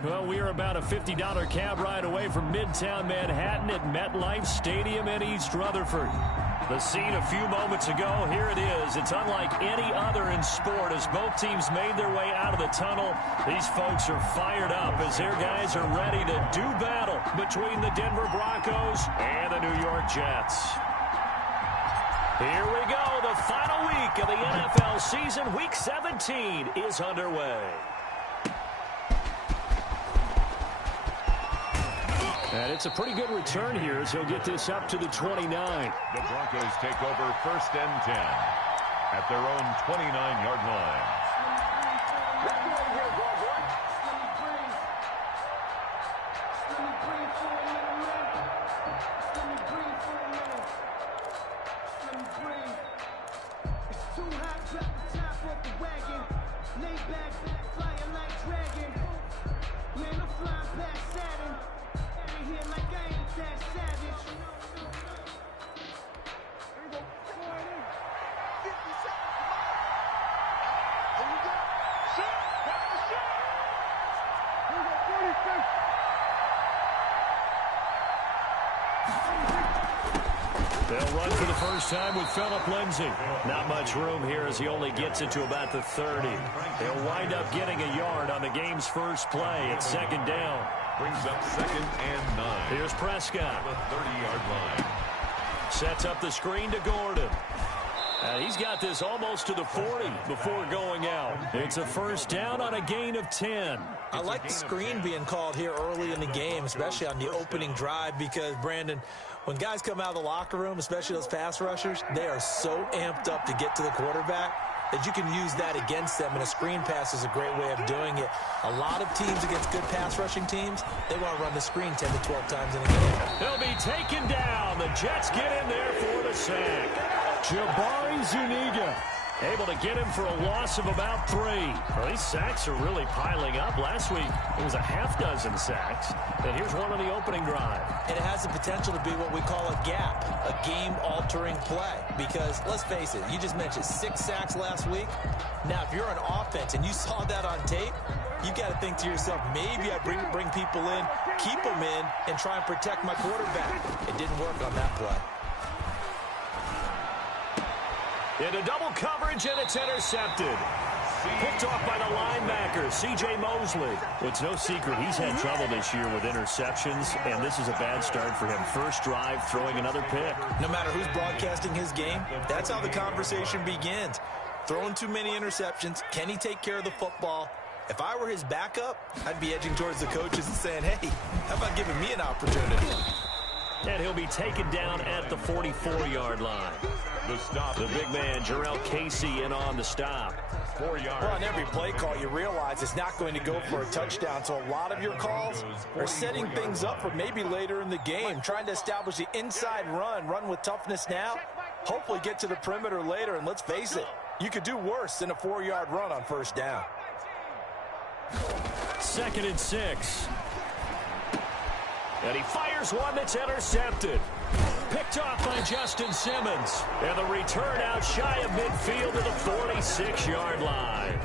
Well, we are about a $50 cab ride away from Midtown Manhattan at MetLife Stadium in East Rutherford. The scene a few moments ago, here it is. It's unlike any other in sport as both teams made their way out of the tunnel. These folks are fired up as their guys are ready to do battle between the Denver Broncos and the New York Jets. Here we go. The final week of the NFL season, Week 17, is underway. And it's a pretty good return here as he'll get this up to the 29. The Broncos take over 1st and 10 at their own 29-yard line. They'll run for the first time with Phillip Lindsay. Not much room here as he only gets it to about the 30. They'll wind up getting a yard on the game's first play at 2nd down. Brings up 2nd and 9. Here's Prescott. The 30-yard line. Sets up the screen to Gordon. He's got this almost to the 40 before going out. It's a first down on a gain of 10. I like the screen being called here early in the game, especially on the opening drive, because, Brandon, when guys come out of the locker room, especially those pass rushers, they are so amped up to get to the quarterback that you can use that against them, and a screen pass is a great way of doing it. A lot of teams against good pass rushing teams, they want to run the screen 10 to 12 times in a game. He'll be taken down. The Jets get in there for the sack. Jabari Zuniga able to get him for a loss of about 3. Well, these sacks are really piling up. Last week, it was a half dozen sacks. And here's one on the opening drive. And it has the potential to be what we call a gap, a game-altering play. Because, let's face it, you just mentioned 6 sacks last week. Now, if you're an offense and you saw that on tape, you got to think to yourself, maybe I bring people in, keep them in, and try and protect my quarterback. It didn't work on that play. Into double coverage, and it's intercepted. Picked off by the linebacker, C.J. Mosley. Well, it's no secret he's had trouble this year with interceptions, and this is a bad start for him. First drive, throwing another pick. No matter who's broadcasting his game, that's how the conversation begins. Throwing too many interceptions. Can he take care of the football? If I were his backup, I'd be edging towards the coaches and saying, hey, how about giving me an opportunity? And he'll be taken down at the 44-yard line. The stop. The big man, Jarrell Casey, in on the stop. 4 yards. Well, on every play call, you realize it's not going to go for a touchdown. So a lot of your calls are setting things up for maybe later in the game, trying to establish the inside run with toughness now, hopefully get to the perimeter later. And let's face it, you could do worse than a 4-yard run on first down. 2nd and 6. And he fires one that's intercepted. Picked off by Justin Simmons. And the return out shy of midfield to the 46-yard line.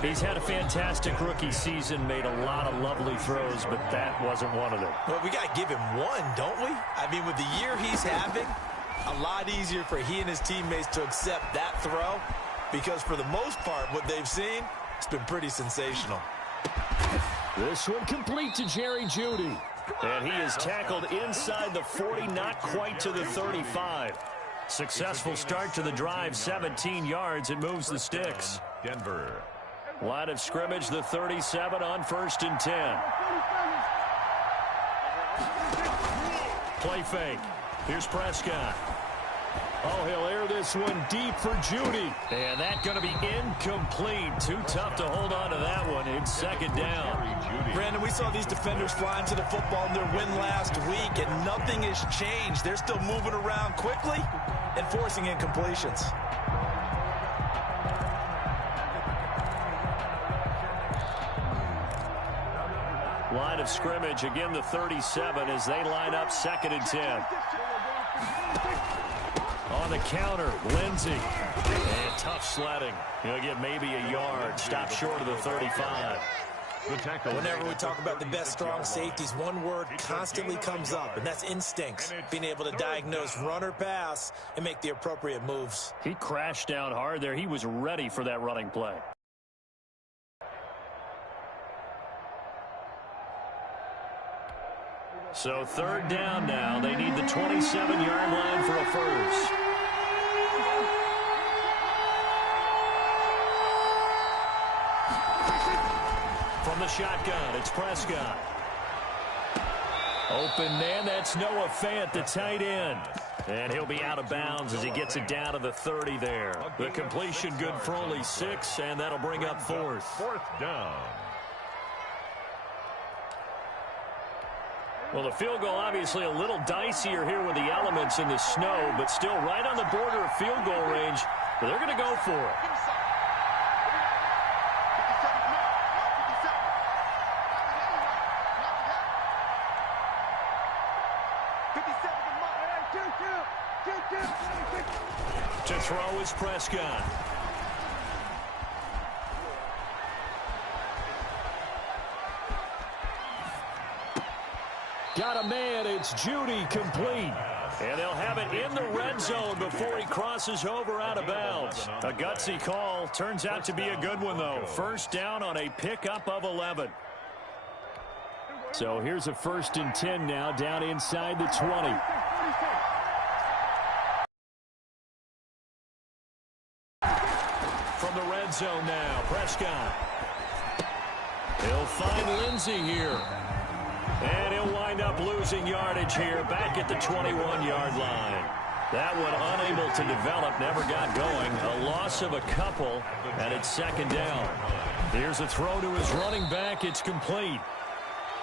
He's had a fantastic rookie season, made a lot of lovely throws, but that wasn't one of them. Well, we got to give him one, don't we? I mean, with the year he's having, a lot easier for he and his teammates to accept that throw, because for the most part, what they've seen, it's been pretty sensational. This one complete to Jerry Jeudy. And he is tackled inside the 40, not quite to the 35. Successful start to the drive, 17 yards, and moves the sticks. Denver. Line of scrimmage, the 37 on 1st and 10. Play fake. Here's Prescott. Oh, he'll air this one deep for Jeudy. And that's going to be incomplete. Too tough to hold on to that one. It's 2nd down. Brandon, we saw these defenders flying to the football in their win last week, and nothing has changed. They're still moving around quickly and forcing incompletions. Line of scrimmage, again the 37 as they line up 2nd and 10. On the counter, Lindsay. And tough sledding. He'll get maybe a yard. Stop short of the 35. The tackle. Whenever we talk about the best strong safeties, one word constantly comes up, and that's instincts. Being able to diagnose run or pass and make the appropriate moves. He crashed down hard there. He was ready for that running play. So third down now. They need the 27-yard line for a first. From the shotgun, it's Prescott. Open man, that's Noah Fant, the tight end. And he'll be out of bounds as he gets it down to the 30 there. The completion good for only 6, and that'll bring up fourth. Fourth down. Well, the field goal obviously a little dicier here with the elements in the snow, but still right on the border of field goal range. But they're going to go for it. To throw is Prescott. Got a man, it's Judy, complete. And they'll have it in the red zone before he crosses over out of bounds. A gutsy call. Turns out to be a good one, though. First down on a pickup of 11. So here's a 1st and 10 now, down inside the 20. From the red zone now, Prescott. He'll find Lindsey here. And he'll wind up losing yardage here back at the 21-yard line. That one unable to develop, never got going. A loss of a couple, and it's 2nd down. Here's a throw to his running back. It's complete.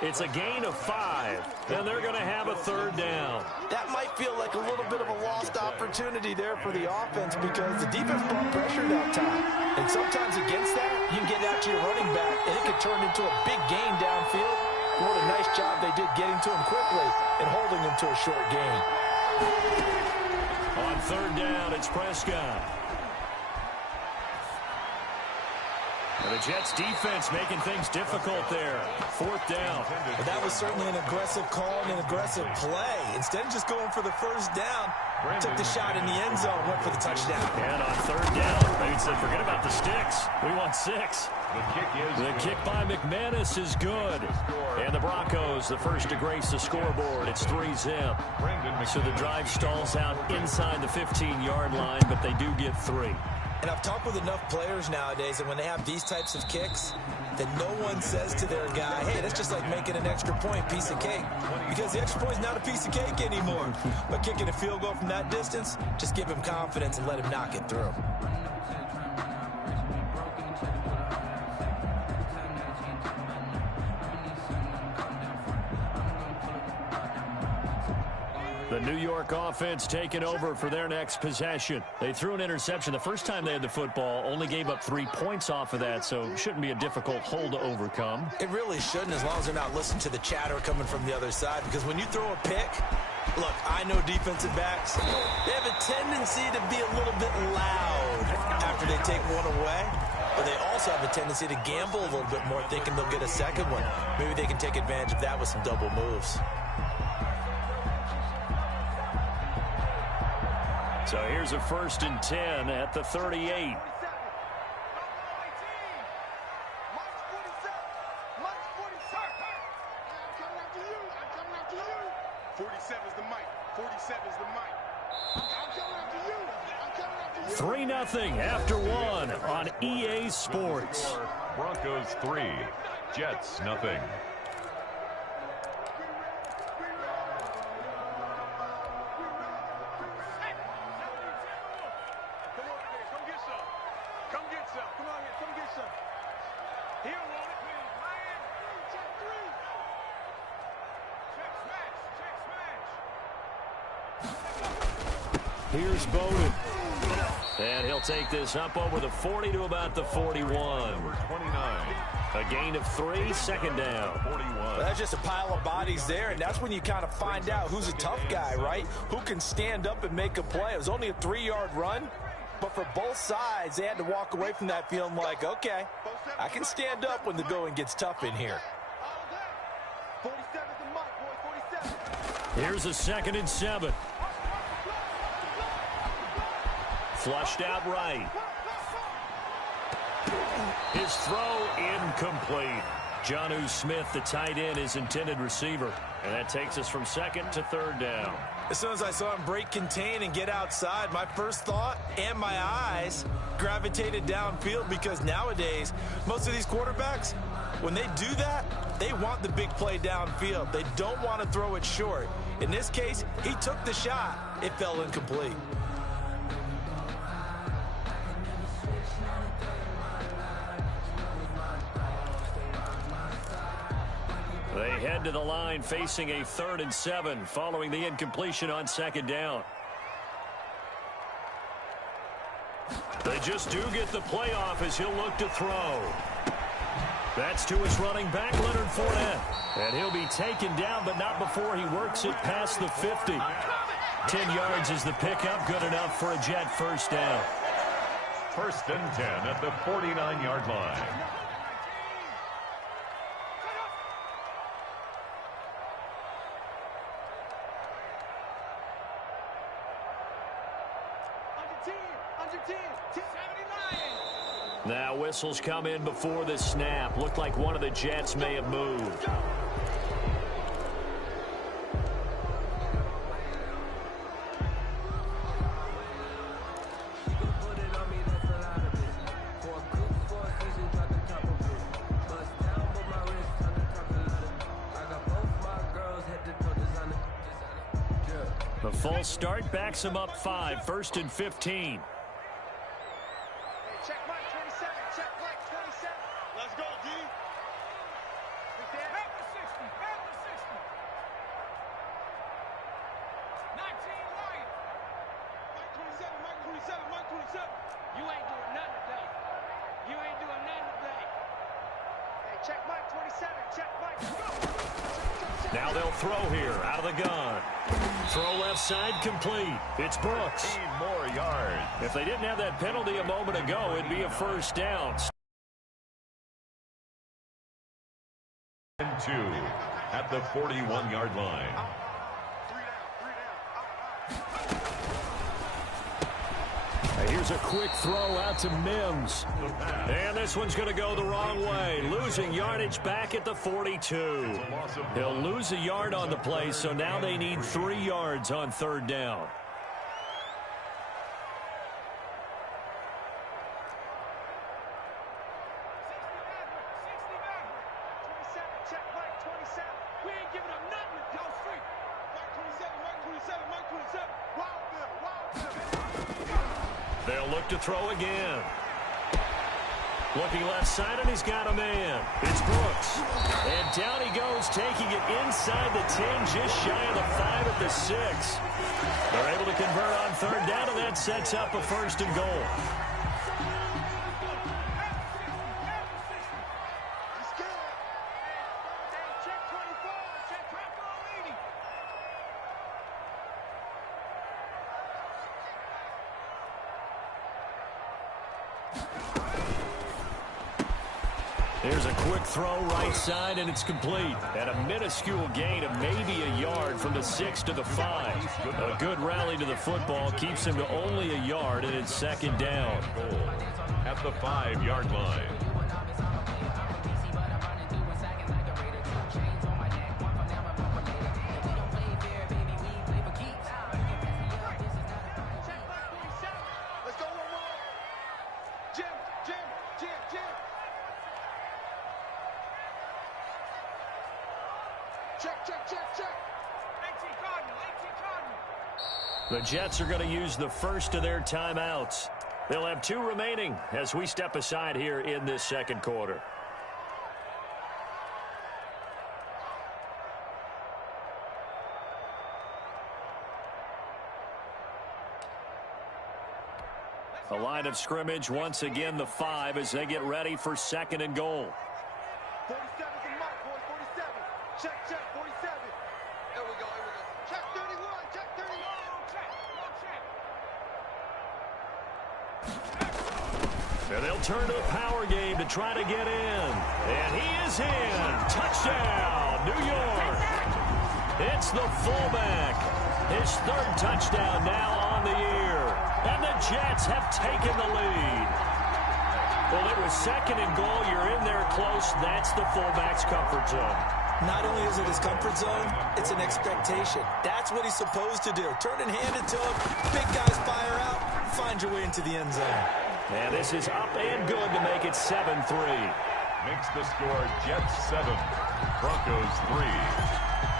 It's a gain of 5, and they're going to have a 3rd down. That might feel like a little bit of a lost opportunity there for the offense because the defense brought pressure that time. And sometimes against that, you can get out to your running back, and it can turn into a big gain downfield. What a nice job they did getting to him quickly and holding him to a short gain. On 3rd down, it's Prescott. And the Jets defense making things difficult there. 4th down. But that was certainly an aggressive call and an aggressive play. Instead of just going for the 1st down, took the shot in the end zone, went for the touchdown. And on 3rd down, they said, forget about the sticks. We want 6. The kick by McManus is good. And the Broncos, the first to grace the scoreboard. It's 3-zip. So the drive stalls out inside the 15-yard line, but they do get 3. And I've talked with enough players nowadays, and when they have these types of kicks, that no one says to their guy, hey, that's just like making an extra point, piece of cake. Because the extra point is not a piece of cake anymore. But kicking a field goal from that distance, just give him confidence and let him knock it through. The New York offense taking over for their next possession. They threw an interception the first time they had the football, only gave up 3 points off of that, so shouldn't be a difficult hole to overcome. It really shouldn't, as long as they're not listening to the chatter coming from the other side, because when you throw a pick, look, I know defensive backs, they have a tendency to be a little bit loud after they take one away, but they also have a tendency to gamble a little bit more, thinking they'll get a second one. Maybe they can take advantage of that with some double moves. So here's a 1st and 10 at the 38. Three 0 after one on EA Sports. Broncos 3, Jets 0. Here's Bowden. And he'll take this up over the 40 to about the 41. 29. A gain of 3, 2nd down. 41. Well, that's just a pile of bodies there, and that's when you kind of find out who's a tough guy, right? Who can stand up and make a play. It was only a 3-yard run, But for both sides, they had to walk away from that feeling like, okay, I can stand up when the going gets tough in here. Here's a 2nd and 7. Flushed out right. His throw incomplete. Jonnu Smith, the tight end, his intended receiver. And that takes us from 2nd to 3rd down. As soon as I saw him break contain and get outside, my first thought and my eyes gravitated downfield, because nowadays, most of these quarterbacks, when they do that, they want the big play downfield. They don't want to throw it short. In this case, he took the shot. It fell incomplete. They head to the line facing a 3rd and 7 following the incompletion on 2nd down. They just do get the playoff as he'll look to throw. That's to his running back, Leonard Fournette. And he'll be taken down, but not before he works it past the 50. 10 yards is the pickup, good enough for a Jet first down. 1st and 10 at the 49-yard line. Now whistles come in before the snap. Looked like one of the Jets may have moved. The false start backs him up 5, 1st and 15. Now they'll throw here out of the gun. Throw left side complete. It's Brooks. 8 more yards. If they didn't have that penalty a moment ago, it'd be a first down. And 2 at the 41-yard line. Here's a quick throw out to Mims. And this one's going to go the wrong way. Losing yardage back at the 42. He'll lose a yard on the play, so now they need 3 yards on 3rd down. They'll look to throw again. Looking left side, and he's got a man. It's Brooks. And down he goes, taking it inside the 10, just shy of the 5 at the 6. They're able to convert on 3rd down, and that sets up a 1st and goal. Here's a quick throw right side, and it's complete. At a minuscule gain of maybe a yard from the 6 to the 5. A good rally to the football keeps him to only a yard, and it's 2nd down. At the 5-yard line. The Jets are going to use the first of their timeouts. They'll have 2 remaining as we step aside here in this 2nd quarter. The line of scrimmage, once again, the 5 as they get ready for 2nd and goal. 47's the mark, boys. 47. Check, 47. Here we go. Check 31. Check 31. Check. And they'll turn to the power game to try to get in. And he is in. Touchdown, New York. It's the fullback. His third touchdown now on the year. And the Jets have taken the lead. Well, it was second and goal. You're in there close. That's the fullback's comfort zone. Not only is it his comfort zone, it's an expectation. That's what he's supposed to do. Turn and hand it to him. Big guys fire out. Find your way into the end zone. And this is up and good to make it 7-3. Makes the score Jets 7, Broncos 3.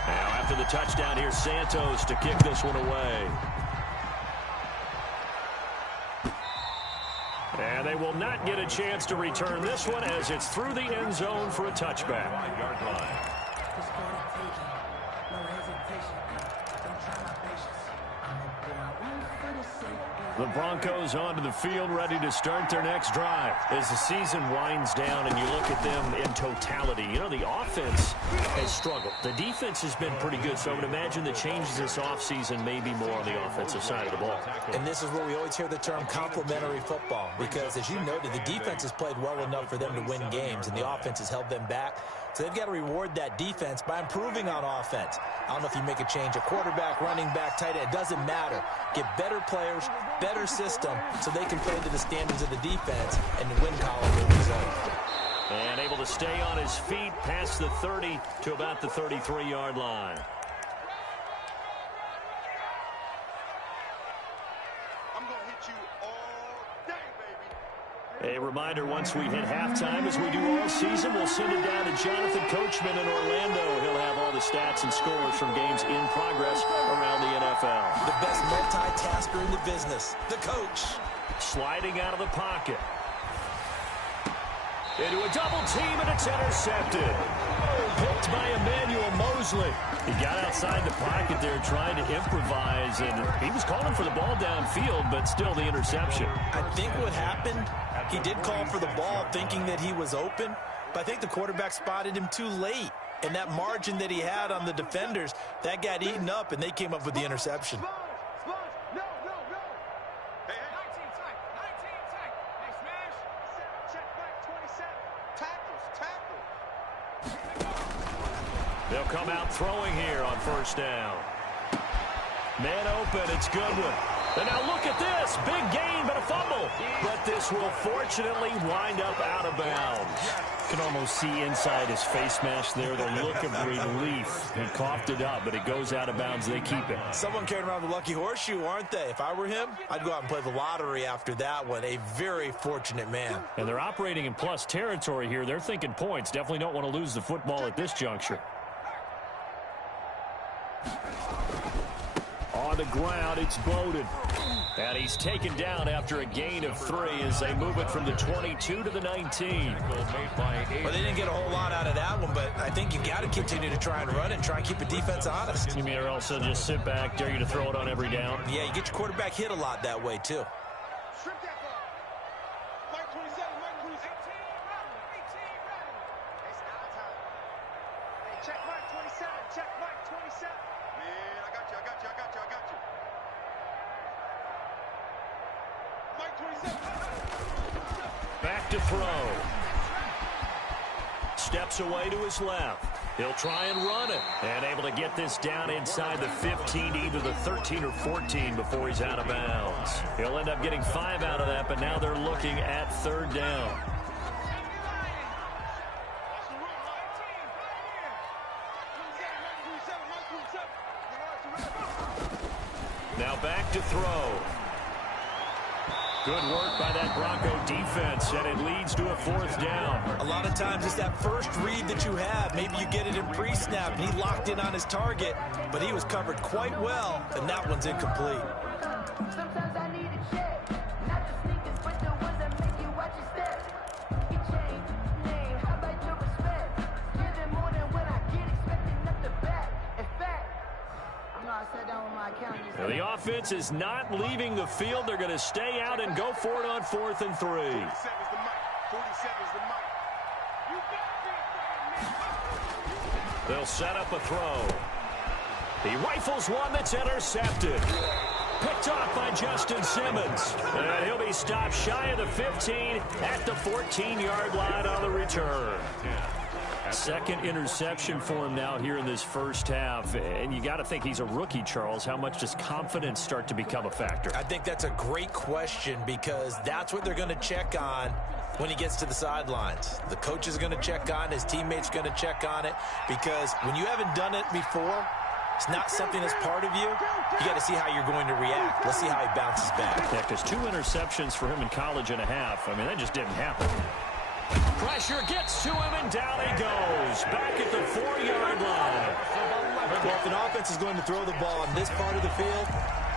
Now after the touchdown, here's Santos to kick this one away. And they will not get a chance to return this one as it's through the end zone for a touchback. 9-yard line. The Broncos onto the field, ready to start their next drive. As the season winds down and you look at them in totality, you know, the offense has struggled. The defense has been pretty good, so I would imagine the changes this offseason may be more on the offensive side of the ball. And this is where we always hear the term complementary football, because as you noted, the defense has played well enough for them to win games, and the offense has held them back. So they've got to reward that defense by improving on offense. I don't know if you make a change, a quarterback, running back, tight end, it doesn't matter. Get better players, better system, so they can play to the standards of the defense, and the win column will result. And able to stay on his feet past the 30 to about the 33-yard line. I'm going to hit you all day, baby. A reminder, once we hit halftime, as we do all season, we'll send it down to Jonathan Coachman in Orlando. He'll have all the stats and scores from games in progress around the NFL. The best multitasker in the business, the coach. Sliding out of the pocket. Into a double team, and it's intercepted. Picked by Emmanuel Mosley. He got outside the pocket there trying to improvise, and he was calling for the ball downfield, but still the interception. I think what happened, he did call for the ball thinking that he was open, but I think the quarterback spotted him too late. And that margin that he had on the defenders, that got eaten up, and they came up with the interception. No. Hey, 19 tight. Hey, smash. Check back, 27. Tackles. They'll come out throwing here on first down. Man open, it's Goodwin. And now look at this. Big gain, but a fumble. But this will fortunately wind up out of bounds. You can almost see inside his face mask there the look of relief. He coughed it up, but it goes out of bounds. They keep it. Someone carrying around the lucky horseshoe, aren't they? If I were him, I'd go out and play the lottery after that one. A very fortunate man. And they're operating in plus territory here. They're thinking points. Definitely don't want to lose the football at this juncture. On the ground, it's Bowden. And he's taken down after a gain of 3 as they move it from the 22 to the 19. Well, they didn't get a whole lot out of that one, but I think you got to continue to try and run and try and keep the defense honest. You mean or also just sit back, dare you to throw it on every down? Yeah, you get your quarterback hit a lot that way, too. Strip that ball. Mike 27. It's our time. Hey, check Mike 27. Check Mike 27. Man, I got you. Mike 27. Back to throw. Steps away to his left. He'll try and run it. And able to get this down inside the 15, either the 13 or 14 before he's out of bounds. He'll end up getting 5 out of that, but now they're looking at third down. Now back to throw. Good work by that Bronco defense, and it leads to a 4th down. A lot of times it's that first read that you have. Maybe you get it in pre-snap, and he locked in on his target, but he was covered quite well, and that one's incomplete. Sometimes I need a check, not the sneakers, but the ones that make you watch your steps. You change name, how about your respect? Giving more than what I get, expecting up the back. In fact, I'm not sat down with my accountant. Now the offense is not leaving the field. They're going to stay out and go for it on 4th and 3. 47's the mic. 47's the mic. You They'll set up a throw. He rifles one that's intercepted. Picked off by Justin Simmons. And he'll be stopped shy of the 15 at the 14-yard line on the return. Second interception for him now here in this first half. And you got to think he's a rookie, Charles. How much does confidence start to become a factor? I think that's a great question because that's what they're going to check on when he gets to the sidelines. The coach is going to check on, his teammates going to check on it, because when you haven't done it before, it's not something that's part of you. You got to see how you're going to react. Let's see how he bounces back. Yeah, because 2 interceptions for him in college and a half. I mean, that just didn't happen. Pressure gets to him, and down he goes. Back at the 4-yard line. Well, if an offense is going to throw the ball on this part of the field,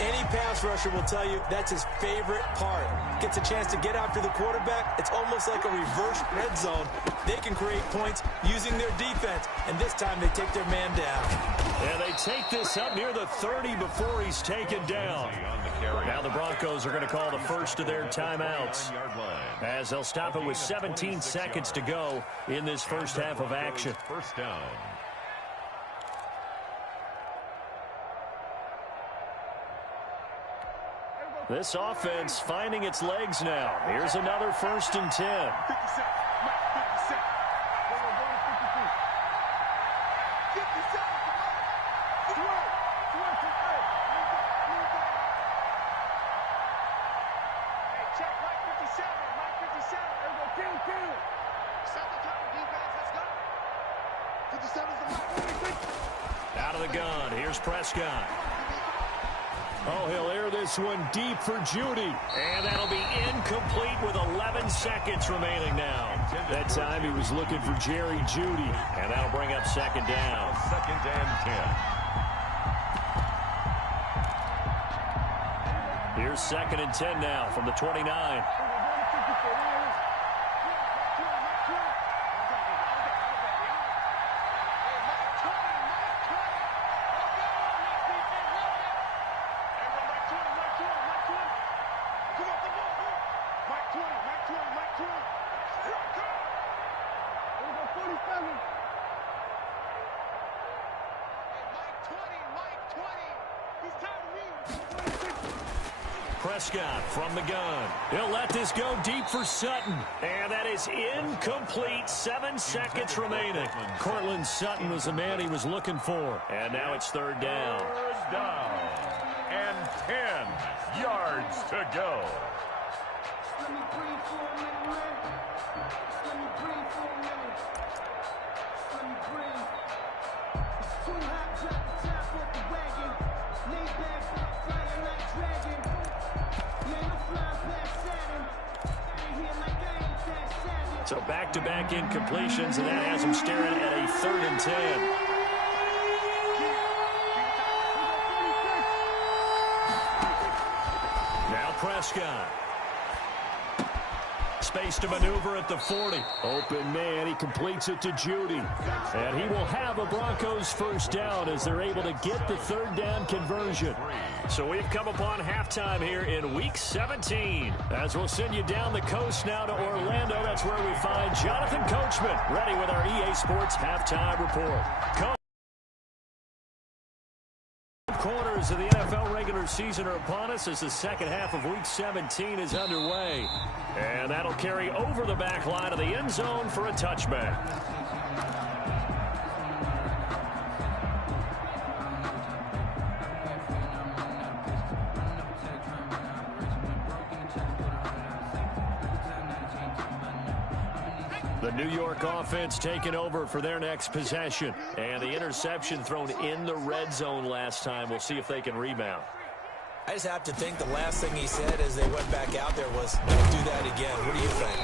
any pass rusher will tell you that's his favorite part. Gets a chance to get after the quarterback. It's almost like a reverse red zone. They can create points using their defense, and this time they take their man down. And they take this up near the 30 before he's taken down. Now the Broncos are going to call the first of their timeouts, as they'll stop it with 17 seconds to go in this first half of action. First down. This offense finding its legs now. Here's another 1st and 10. Out of the gun. Here's Prescott. Oh, he'll air this one deep for Judy. And that'll be incomplete with 11 seconds remaining now. That time he was looking for Jerry Judy. And that'll bring up 2nd down. 2nd and 10. Here's 2nd and 10 now from the 29. Prescott from the gun. He'll let this go deep for Sutton. And that is incomplete. 7 seconds remaining. Cortland Sutton was the man he was looking for. And now it's 3rd down. 3rd down. And 10 yards to go. So back-to-back incompletions, and that has him staring at a 3rd and 10. Now Prescott. Space to maneuver at the 40. Open man, he completes it to Judy. And he will have a Broncos 1st down as they're able to get the 3rd down conversion. So we've come upon halftime here in Week 17. As we'll send you down the coast now to Orlando, that's where we find Jonathan Coachman, ready with our EA Sports Halftime Report. Quarters of the NFL regular season are upon us as the second half of Week 17 is underway. And that'll carry over the back line of the end zone for a touchback. The New York offense taking over for their next possession. And the interception thrown in the red zone last time. We'll see if they can rebound. I just have to think the last thing he said as they went back out there was, don't do that again. What do you think?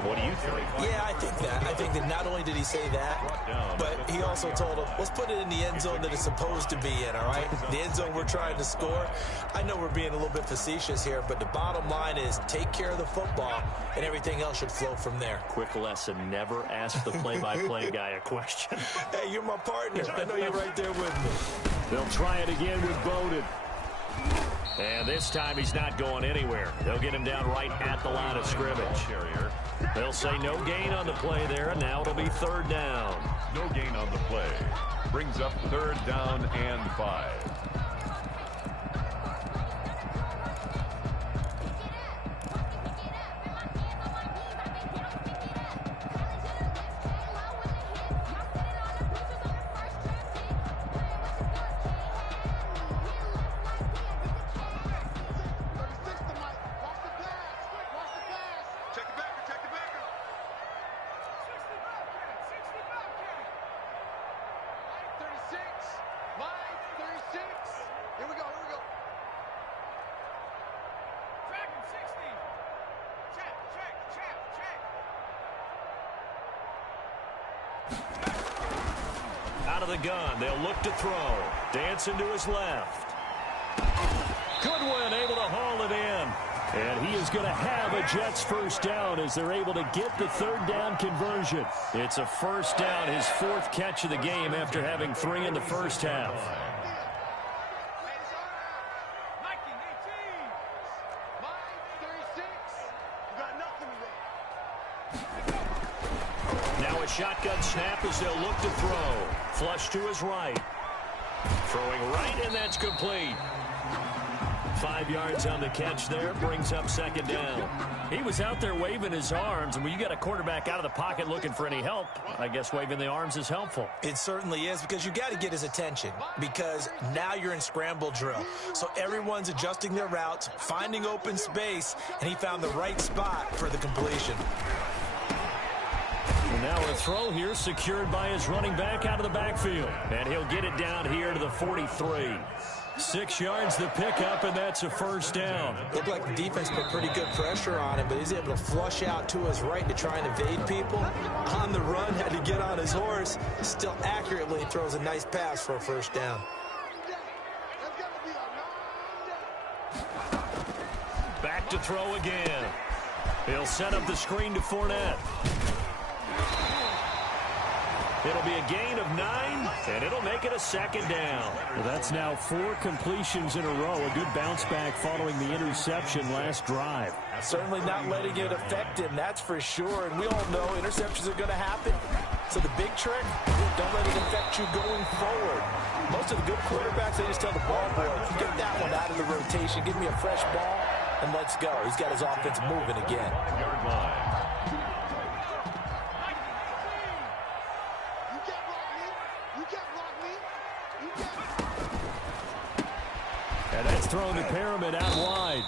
What do you think? Yeah, I think that. I think that not only did he say that, but he also told him, let's put it in the end zone that it's supposed to be in, all right? The end zone we're trying to score. I know we're being a little bit facetious here, but the bottom line is take care of the football, and everything else should flow from there. Quick lesson, never ask the play-by-play guy a question. Hey, you're my partner. I know you're right there with me. They'll try it again with Bowden. And this time he's not going anywhere. They'll get him down right at the line of scrimmage. They'll say no gain on the play there, and now it'll be 3rd down. No gain on the play. Brings up 3rd down and 5. Out of the gun, they'll look to throw. Dancing to his left. Goodwin able to haul it in. And he is going to have a Jets first down as they're able to get the third down conversion. It's a first down, his fourth catch of the game after having 3 in the first half. Now a shotgun snap as they'll look to throw. Flush to his right. Throwing right, and that's complete. 5 yards on the catch there, brings up second down. He was out there waving his arms, and when you got a quarterback out of the pocket looking for any help, I guess waving the arms is helpful. It certainly is, because you got to get his attention, because now you're in scramble drill. So everyone's adjusting their routes, finding open space, and he found the right spot for the completion. And now a throw here secured by his running back out of the backfield. And he'll get it down here to the 43. 6 yards the pickup, and that's a first down. Looked like the defense put pretty good pressure on him, but he's able to flush out to his right to try and evade people. On the run, had to get on his horse. Still accurately throws a nice pass for a first down. Back to throw again. He'll set up the screen to Fournette. It'll be a gain of 9, and it'll make it a second down. Well, that's now 4 completions in a row. A good bounce back following the interception last drive. Certainly not letting it affect him, that's for sure. And we all know interceptions are going to happen. So the big trick, don't let it affect you going forward. Most of the good quarterbacks, they just tell the ball boy, get that one out of the rotation, give me a fresh ball, and let's go. He's got his offense moving again. 5-yard line. And that's thrown to Perriman out wide.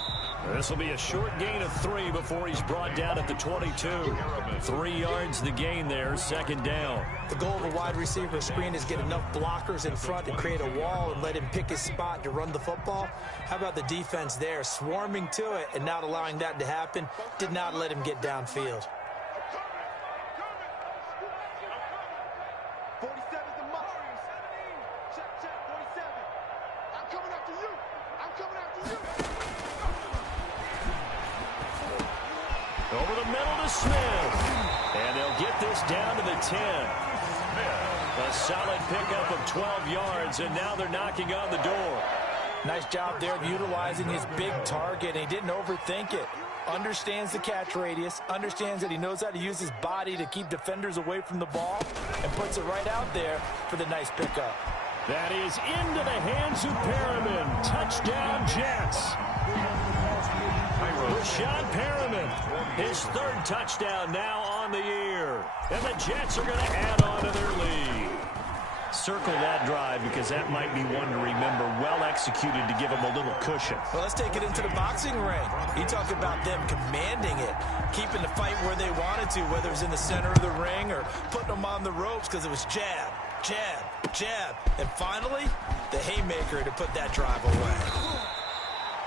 This will be a short gain of 3 before he's brought down at the 22. 3 yards the gain there, second down. The goal of a wide receiver screen is get enough blockers in front to create a wall and let him pick his spot to run the football. How about the defense there, swarming to it and not allowing that to happen? Did not let him get downfield. 47's the mark. Check, 47. I'm coming after you. I'm coming after you. Over the middle to Smith. And they'll get this down to the 10. A solid pickup of 12 yards, and now they're knocking on the door. Nice job there of utilizing his big target, and he didn't overthink it. Understands the catch radius, understands that he knows how to use his body to keep defenders away from the ball, and puts it right out there for the nice pickup. That is into the hands of Perriman. Touchdown, Jets. Rashad Perriman, his 3rd touchdown now on the year. And the Jets are going to add on to their lead. Circle that drive because that might be one to remember. Well executed to give them a little cushion. Well, let's take it into the boxing ring. You talk about them commanding it, keeping the fight where they wanted to, whether it was in the center of the ring or putting them on the ropes because it was jab, jab, jab. And finally, the haymaker to put that drive away.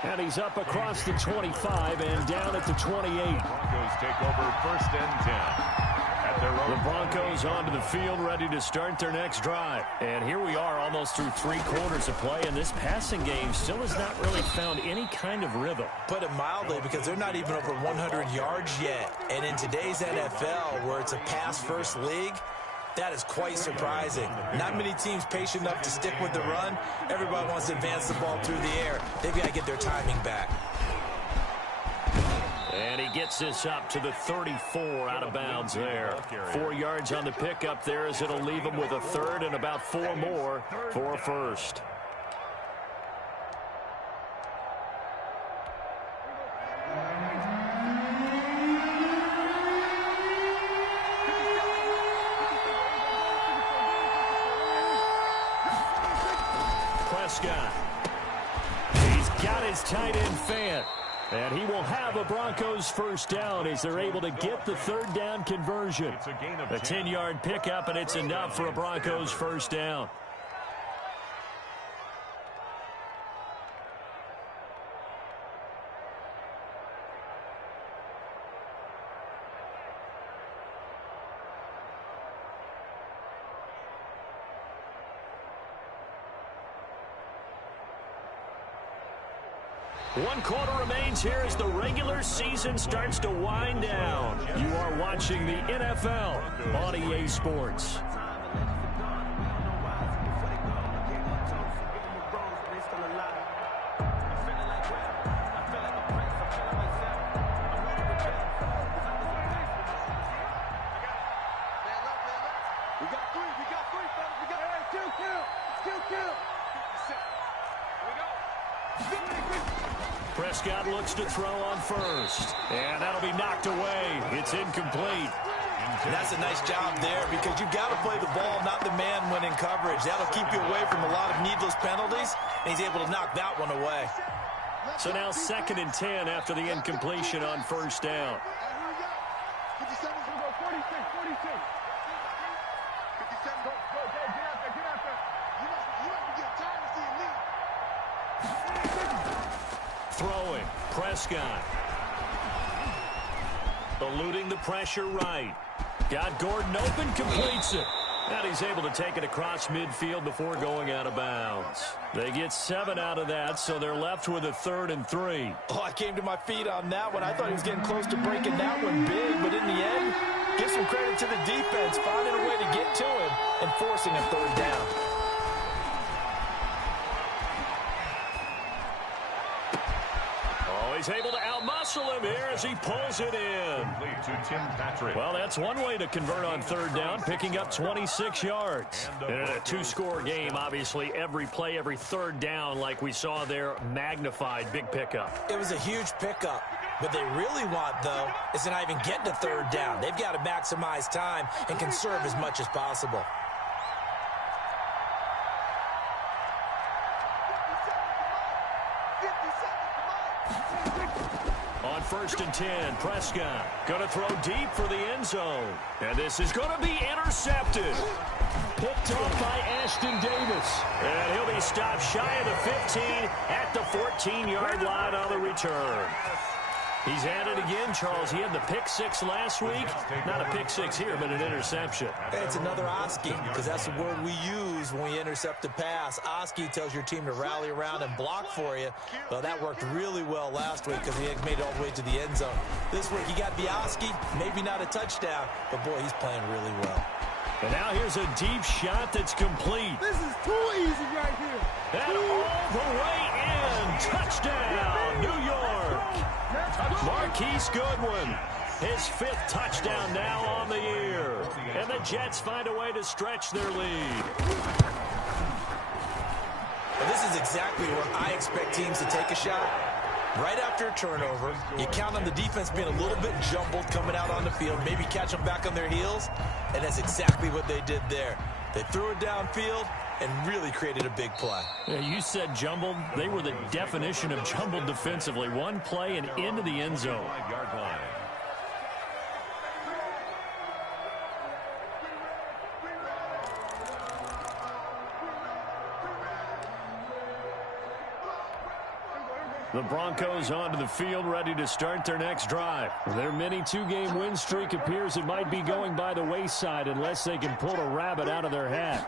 And he's up across the 25 and down at the 28. Broncos take over 1st and 10. At their own. The Broncos onto the field, ready to start their next drive. And here we are almost through 3 quarters of play, and this passing game still has not really found any kind of rhythm. Put it mildly, because they're not even over 100 yards yet. And in today's NFL, where it's a pass-first league, that is quite surprising. Not many teams patient enough to stick with the run. Everybody wants to advance the ball through the air. They've got to get their timing back. And he gets this up to the 34 out of bounds there. 4 yards on the pickup there as it'll leave him with a 3rd and about 4 more for a first. Prescott. He's got his tight end Fant. And he will have a Broncos first down as they're able to get the 3rd down conversion. It's a gain of A 10. 10-yard pickup, and it's enough for a Broncos first down. 1 quarter remains here as the regular season starts to wind down. You are watching the NFL on EA Sports. Prescott looks to throw on first, and that'll be knocked away. It's incomplete. And that's a nice job there because you've got to play the ball, not the man when in coverage. That'll keep you away from a lot of needless penalties, and he's able to knock that one away. So now 2nd and 10 after the incompletion on first down. Throwing, Prescott. Eluding the pressure right. Got Gordon open, completes it. And he's able to take it across midfield before going out of bounds. They get 7 out of that, so they're left with a 3rd and 3. Oh, I came to my feet on that one. I thought he was getting close to breaking that one big, but in the end, give some credit to the defense, finding a way to get to him and forcing a 3rd down. He's able to outmuscle him here as he pulls it in. Well, that's one way to convert on 3rd down, picking up 26 yards. And in a 2-score game, obviously, every play, every 3rd down, like we saw there, magnified. Big pickup. It was a huge pickup. What they really want, though, is to not even get to 3rd down. They've got to maximize time and conserve as much as possible. On 1st and 10, Prescott going to throw deep for the end zone. And this is going to be intercepted. Picked off by Ashton Davis. And he'll be stopped shy of the 15 at the 14-yard line on the return. He's at it again, Charles. He had the pick 6 last week. Not a pick 6 here, but an interception. It's another Oski, because that's the word we use when we intercept a pass. Oski tells your team to rally around and block for you. Well, that worked really well last week because he had made it all the way to the end zone. This week, he got the Oski, maybe not a touchdown, but boy, he's playing really well. And now here's a deep shot that's complete. This is too easy right here. And all the way in. Touchdown, New York. Marquise Goodwin, his 5th touchdown now on the year. And the Jets find a way to stretch their lead. And this is exactly where I expect teams to take a shot. Right after a turnover, you count on the defense being a little bit jumbled coming out on the field, maybe catch them back on their heels, and that's exactly what they did there. They threw it downfield and really created a big play. Yeah, you said jumbled. They were the definition of jumbled defensively. One play and into the end zone. The Broncos onto the field, ready to start their next drive. Their mini 2-game win streak appears it might be going by the wayside unless they can pull a rabbit out of their hat.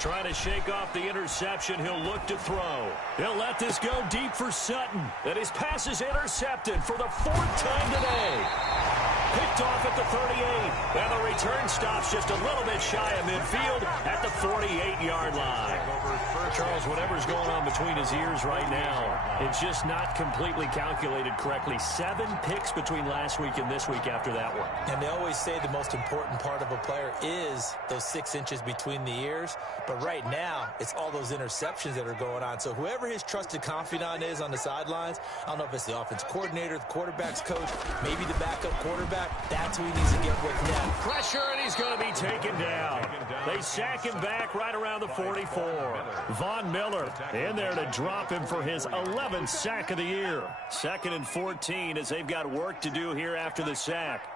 Trying to shake off the interception, he'll look to throw. He'll let this go deep for Sutton. And his pass is intercepted for the 4th time today. Picked off at the 38. And the return stops just a little bit shy of midfield at the 48-yard line. Charles, whatever's going on between his ears right now, it's just not completely calculated correctly. 7 picks between last week and this week after that one. And they always say the most important part of a player is those 6 inches between the ears. But right now, it's all those interceptions that are going on. So whoever his trusted confidant is on the sidelines, I don't know if it's the offense coordinator, the quarterback's coach, maybe the backup quarterback, that's who he needs to get with now. Pressure, and he's going to be taken down. They sack him back right around the 44. Von Miller in there to drop him for his 11th sack of the year. 2nd and 14 as they've got work to do here after the sack.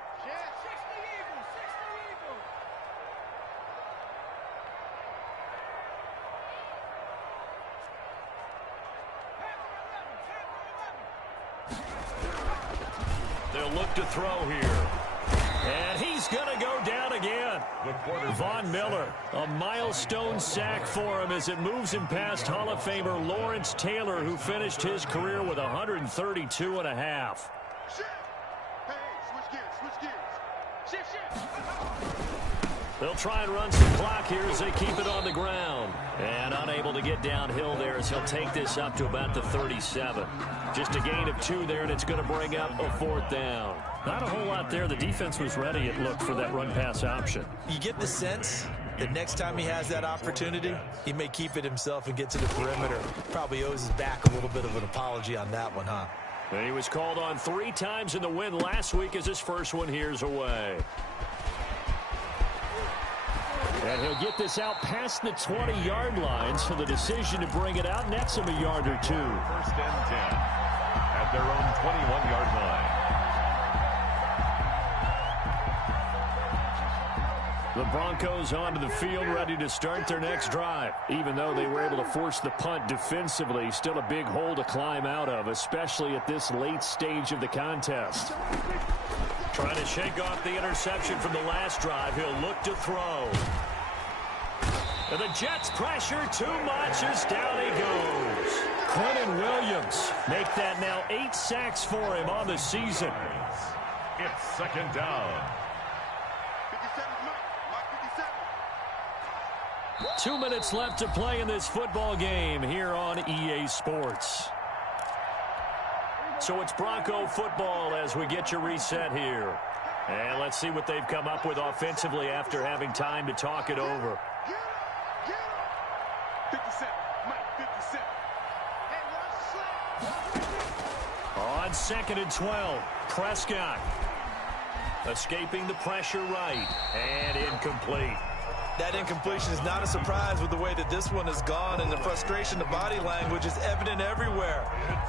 They'll look to throw here. And he's going to go down again. Von Miller, a milestone sack for him as it moves him past Hall of Famer Lawrence Taylor, who finished his career with 132 and a half. They'll try and run some clock here as they keep it on the ground. And unable to get downhill there as he'll take this up to about the 37. Just a gain of 2 there, and it's going to bring up a 4th down. Not a whole lot there. The defense was ready, it looked, for that run-pass option. You get the sense that next time he has that opportunity, he may keep it himself and get to the perimeter. Probably owes his back a little bit of an apology on that one, huh? And he was called on 3 times in the win last week as his first one here's away. And he'll get this out past the 20-yard line, so the decision to bring it out nets him a yard or 2. 1st and 10 at their own 21-yard line. The Broncos onto the field, ready to start their next drive. Even though they were able to force the punt defensively, still a big hole to climb out of, especially at this late stage of the contest. Trying to shake off the interception from the last drive. He'll look to throw. And the Jets pressure too much as down he goes. Quentin Williams make that now 8 sacks for him on the season. It's 2nd down. 2 minutes left to play in this football game here on EA Sports. So it's Bronco football as we get your reset here. And let's see what they've come up with offensively after having time to talk it over. 57, Mike, 57. On 2nd and 12, Prescott. Escaping the pressure right. And incomplete. That incompletion is not a surprise with the way that this one has gone, and the frustration, the body language is evident everywhere.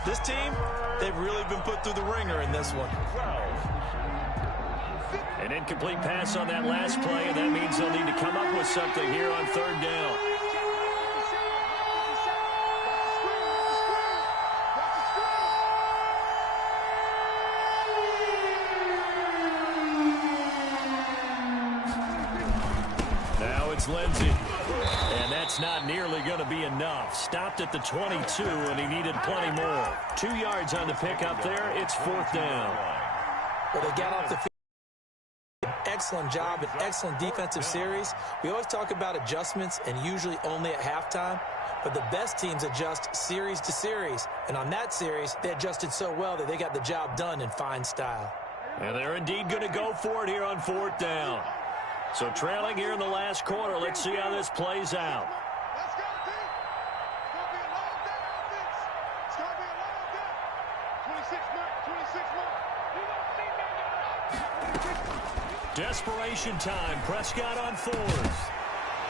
This team, they've really been put through the ringer in this one. An incomplete pass on that last play, and that means they'll need to come up with something here on 3rd down. Lindsay, and that's not nearly going to be enough. Stopped at the 22, and he needed plenty more. 2 yards on the pickup there. It's 4th down. Well, they got off the field. Excellent job, an excellent defensive series. We always talk about adjustments, and usually only at halftime. But the best teams adjust series to series. And on that series, they adjusted so well that they got the job done in fine style. And they're indeed going to go for it here on 4th down. So trailing here in the last quarter, let's see how this plays out. Let's go, D. It's going to be a long day, offense. It's going to be a long day. 26, Mike. 26, Mike. Desperation time. Prescott on 4th.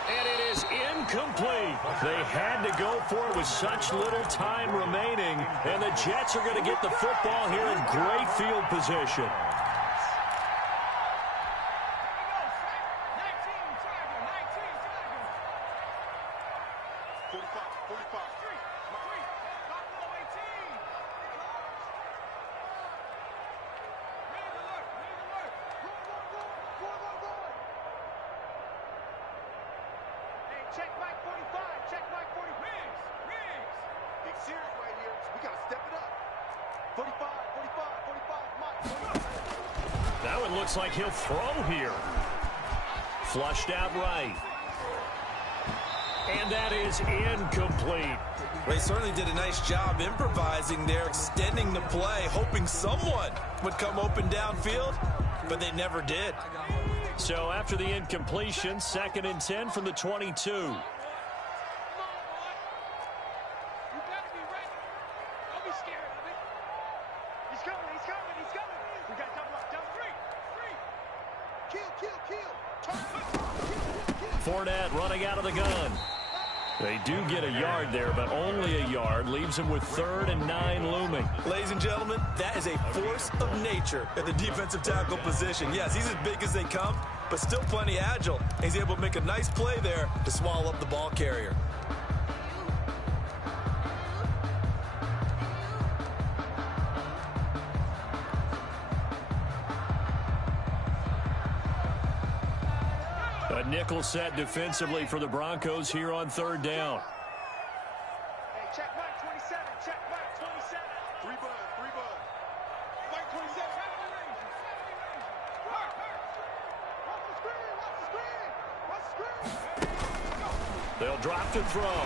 And it is incomplete. They had to go for it with such little time remaining. And the Jets are going to get the football here in great field position. Check Mike 45. Check Mike 40. Riggs. Big series right here. So we got to step it up. 45, 45, 45, Mike. That one looks like he'll throw here. Flushed out right. And that is incomplete. They certainly did a nice job improvising there, extending the play, hoping someone would come open downfield, but they never did. So after the incompletion, 2nd and 10 from the 22. Fournette running out of the gun. They do get a yard there, but only a yard. Leaves him with 3rd and 9 looming. Ladies and gentlemen, that is a force of nature at the defensive tackle position. Yes, he's as big as they come, but still plenty agile. He's able to make a nice play there to swallow up the ball carrier. A nickel set defensively for the Broncos here on third down. Hey, check Mike 27. Check Mike 27. Three bud. Mike 27. Watch the screen. They'll drop to throw.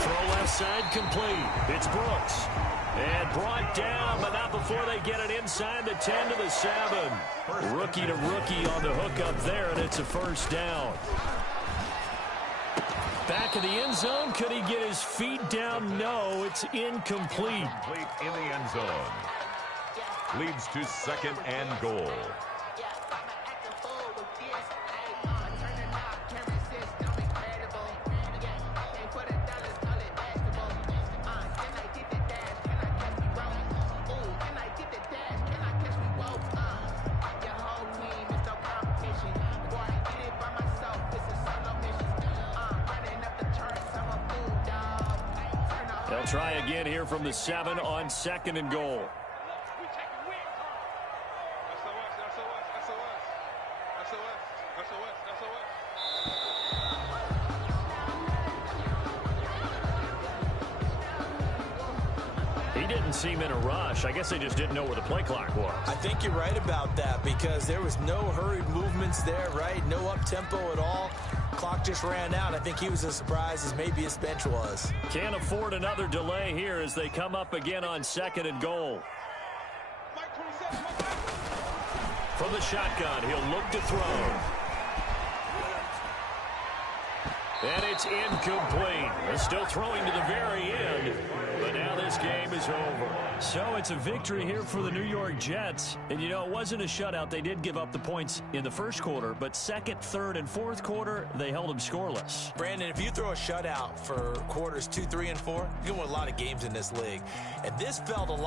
Throw left side complete. It's Brooks. And brought down, but not before they get it inside the 10 to the 7. Rookie to rookie on the hook up there, and it's a first down. Back in the end zone. Could he get his feet down? No, it's incomplete. Complete in the end zone. Leads to second and goal. They'll try again here from the 7 on second and goal. He didn't seem in a rush. I guess they just didn't know where the play clock was. I think you're right about that because there was no hurried movements there, right? No up-tempo at all. Clock just ran out. I think he was as surprised as maybe his bench was. Can't afford another delay here as they come up again on second and goal. From the shotgun, he'll look to throw. And it's incomplete. They're still throwing to the very end, but now this game is over. So it's a victory here for the New York Jets. And, you know, it wasn't a shutout. They did give up the points in the first quarter, but second, third, and fourth quarter, they held them scoreless. Brandon, if you throw a shutout for quarters 2, 3, and 4, you can win a lot of games in this league. And this felt a lot